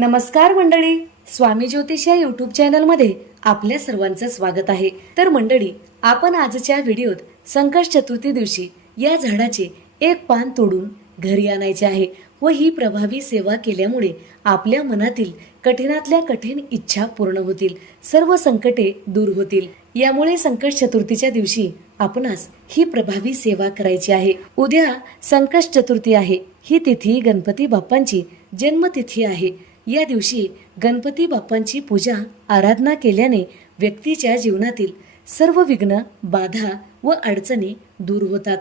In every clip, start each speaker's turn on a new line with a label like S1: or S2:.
S1: नमस्कार मंडळी. स्वामी ज्योतिष या युट्यूब चॅनलमध्ये आपल्या सर्वांचं स्वागत आहे. तर मंडळी आपण आजच्या व्हिडिओत संकट चतुर्थी दिवशी या झाडाचे एक पान तोडून घरी आणायचे आहे व ही प्रभावी सेवा केल्यामुळे आपल्या मनातील कठीणातल्या कठीण इच्छा पूर्ण होतील सर्व संकटे दूर होतील. यामुळे संकट चतुर्थीच्या दिवशी आपणास ही प्रभावी सेवा करायची आहे. उद्या संकट चतुर्थी आहे. ही तिथी गणपती बाप्पांची जन्मतिथी आहे. या दिवशी गणपती बाप्पांची पूजा आराधना केल्याने व्यक्तीच्या जीवनातील सर्व विघ्न बाधा व अडचणी दूर होतात.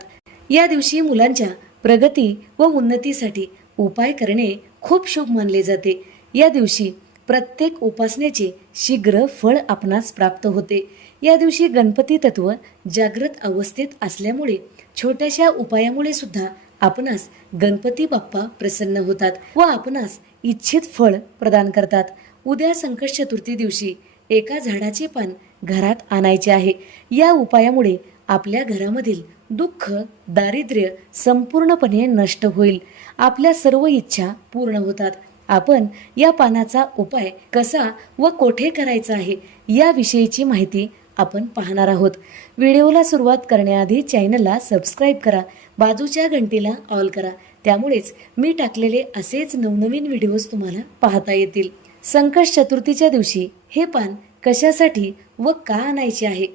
S1: या दिवशी मुलांच्या प्रगती व उन्नतीसाठी उपाय करणे खूप शुभ मानले जाते. या दिवशी प्रत्येक उपासनेचे शीघ्र फळ आपणास प्राप्त होते. या दिवशी गणपती तत्व जागृत अवस्थेत असल्यामुळे छोट्याशा उपायामुळे सुद्धा आपणास गणपती बाप्पा प्रसन्न होतात व आपणास इच्छित फळ प्रदान करतात. उद्या संकट चतुर्थी दिवशी एका झाडाचे पान घरात आणायचे आहे. या उपायामुळे आपल्या घरामधील दुःख दारिद्र्य संपूर्णपणे नष्ट होईल. आपल्या सर्व इच्छा पूर्ण होतात. आपण या पानाचा उपाय कसा व कोठे करायचा आहे याविषयीची माहिती आपण पाहणार आहोत. व्हिडिओला सुरुवात करण्याआधी चॅनलला सबस्क्राईब करा. बाजूच्या घंटीला ऑल करा. त्यामुळेच मी टाकलेले असेच नवनवीन व्हिडिओज तुम्हाला पाहता येतील. संकट चतुर्थीच्या दिवशी हे पान कशासाठी व का आणायचे आहे?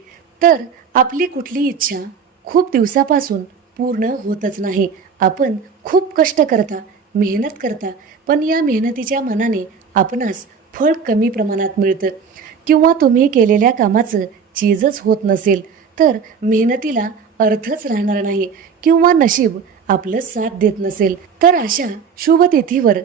S1: तर आपली कुठली इच्छा खूप दिवसापासून पूर्ण होतच नाही. आपण खूप कष्ट करता मेहनत करता पण या मेहनतीच्या मनाने आपणास फळ कमी प्रमाणात मिळतं. किंवा तुम्ही केलेल्या कामाचं चीजच होत नसेल तर मेहनतीला अर्थच राहणार नाही. किंवा नशीब आपलं साथ देत नसेल. तर अशा शुभतिथीवर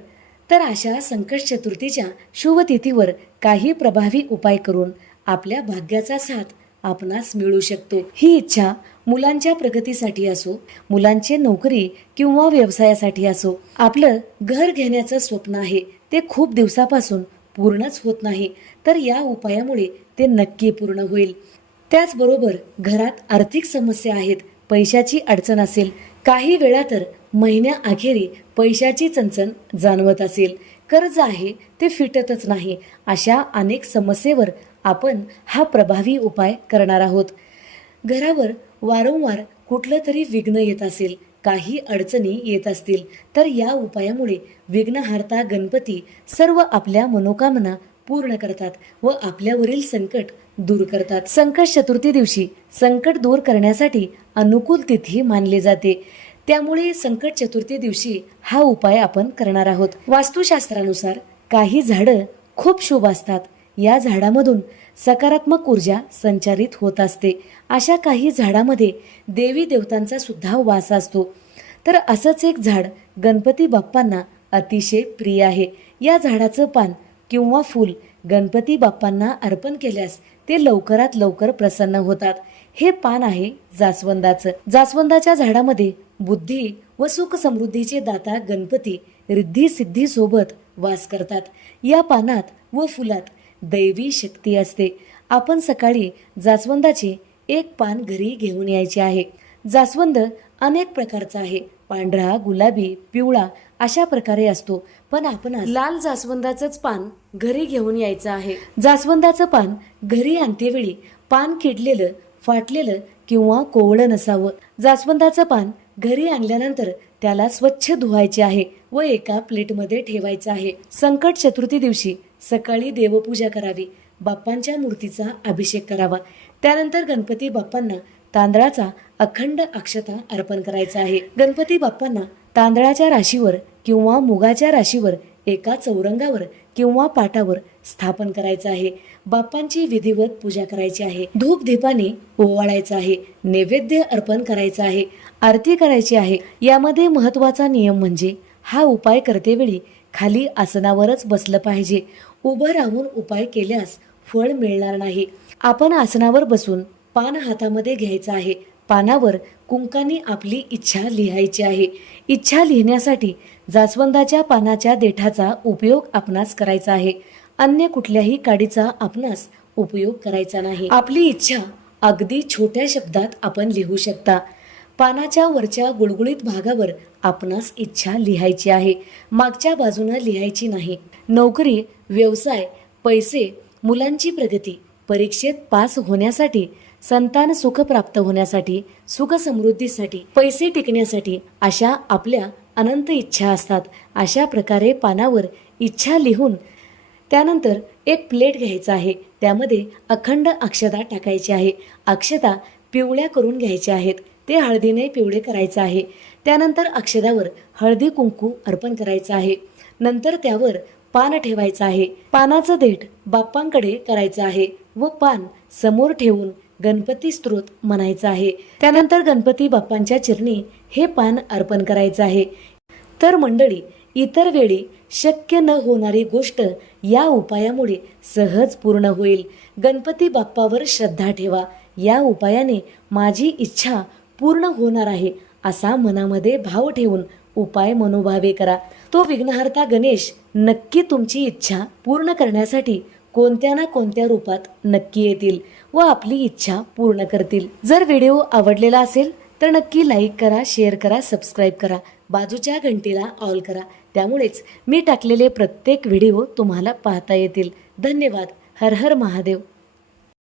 S1: तर अशा संकट चतुर्थीच्या शुभतिथीवर काही प्रभावी उपाय करून आपल्या भाग्याचा साथ आपणास मिळू शकतो. ही इच्छा मुलांच्या प्रगतीसाठी असो मुलांचे नोकरी किंवा व्यवसायासाठी असो आपलं घर घेण्याचं स्वप्न आहे ते खूप दिवसापासून पूर्णच होत नाही तर या उपायामुळे ते नक्की पूर्ण होईल. त्याचबरोबर घरात आर्थिक समस्या आहेत पैशाची अडचण असेल काही वेळा तर महिन्याअखेरी पैशाची चणचण जाणवत असेल. कर्ज आहे ते फिटतच नाही अशा अनेक समस्येवर आपण हा प्रभावी उपाय करणार आहोत. घरावर वारंवार कुठलं तरी विघ्न येत असेल काही अडचणी येत असतील तर या उपायामुळे विघ्नहार्ता गणपती सर्व आपल्या मनोकामना पूर्ण करतात व आपल्यावरील संकट दूर करतात. संकट चतुर्थी दिवशी संकट दूर करण्यासाठी अनुकूल तिथी मानली जाते. त्यामुळे संकट चतुर्थी दिवशी हा उपाय आपण करणार आहोत. वास्तुशास्त्रानुसार काही झाडं खूप शुभ असतात. या झाडामधून सकारात्मक ऊर्जा संचारित होत असते. अशा काही झाडामध्ये देवी देवतांचा सुद्धा वास असतो. तर असंच एक झाड गणपती बाप्पांना अतिशय प्रिय आहे. या झाडाचं पान किंवा फूल गणपती बाप्पांना अर्पण केल्यास ते लवकरात लवकर प्रसन्न होतात. हे पान आहे जास्वंदाचं. जास्वंदाच्या झाडामध्ये बुद्धी व सुख समृद्धीचे दाता गणपती रिद्धी सिद्धी सोबत वास करतात. या पानात व फुलात दैवी शक्ती असते. आपण सकाळी जास्वंदाचे एक पान घरी घेऊन यायचे आहे. जास्वंद अनेक प्रकारचा आहे. पांढरा गुलाबी पिवळा अशा प्रकारे असतो. पण आपण लाल जास्वंदाचंच पान घरी घेऊन यायचं आहे. जास्वंदाचं पान घरी आणतेवेळी पान किडलेलं फाटलेलं किंवा कोवळं नसावं. जास्वंदाचं पान घरी आणल्यानंतर त्याला स्वच्छ धुवायचे आहे व एका प्लेटमध्ये ठेवायचं आहे. संकट चतुर्थी दिवशी सकाळी देवपूजा करावी. बाप्पांच्या मूर्तीचा अभिषेक करावा. त्यानंतर गणपती बाप्पांना तांदळाचा अखंड अक्षता अर्पण करायचा आहे. गणपती बाप्पांना तांदळाच्या राशीवर किंवा मुगाच्या राशीवर एका चौरंगावर किंवा पाटावर स्थापन करायचं आहे. बाप्पांची विधिवत पूजा करायची आहे. धूप दीपाने ओवाळायचं आहे. नैवेद्य अर्पण करायचं आहे. आरती करायची आहे. यामध्ये महत्त्वाचा नियम म्हणजे हा उपाय करतेवेळी खाली आसनावरच बसलं पाहिजे. उभं राहून उपाय केल्यास फळ मिळणार नाही. आपण आसनावर बसून पान हातामध्ये घ्यायचं आहे. पानावर कुंकाने आपली इच्छा लिहायची आहे. इच्छा लिहिण्यासाठी जास्वंदाच्या पानाच्या देठाचा उपयोग आपणास करायचा आहे. अन्य कुठल्याही काडीचा आपणास उपयोग करायचा नाही. आपली इच्छा अगदी छोट्या शब्दात आपण लिहू शकता. पानाच्या वरच्या गुळगुळीत भागावर आपणास इच्छा लिहायची आहे. मागच्या बाजूनं लिहायची नाही. नोकरी व्यवसाय पैसे मुलांची प्रगती परीक्षेत पास होण्यासाठी संतान सुख प्राप्त होण्यासाठी सुख समृद्धीसाठी पैसे टिकण्यासाठी अशा आपल्या अनंत इच्छा असतात. अशा प्रकारे पानावर इच्छा लिहून त्यानंतर एक प्लेट घ्यायचा आहे. त्यामध्ये अखंड अक्षता टाकायची आहे. अक्षता पिवळ्या करून घ्यायच्या आहेत. ते हळदीने पिवळे करायचं आहे. त्यानंतर अक्षदावर हळदी कुंकू अर्पण करायचं आहे. नंतर त्यावर पान ठेवायचं आहे. पानाचं देठ बाप्पांकडे करायचं आहे व पान समोर ठेवून गणपती स्त्रोत म्हणायचं आहे. त्यानंतर गणपती बाप्पांच्या चिरणी हे पान अर्पण करायचं आहे. तर मंडळी इतर वेळी शक्य न होणारी गोष्ट या उपायामुळे सहज पूर्ण होईल. गणपती बाप्पावर श्रद्धा ठेवा. या उपायाने माझी इच्छा पूर्ण होणार आहे असा मनामध्ये भाव ठेवून उपाय मनोभावे करा. तो विघ्नहर्ता गणेश नक्की तुमची इच्छा पूर्ण करण्यासाठी कोणत्या ना कोणत्या रूपात नक्की येतील व आपली इच्छा पूर्ण करतील. जर व्हिडिओ आवडलेला असेल तर नक्की लाईक करा शेअर करा सबस्क्राईब करा. बाजूच्या घंटीला ऑल करा. त्यामुळेच मी टाकलेले प्रत्येक व्हिडिओ तुम्हाला पाहता येतील. धन्यवाद. हर हर महादेव.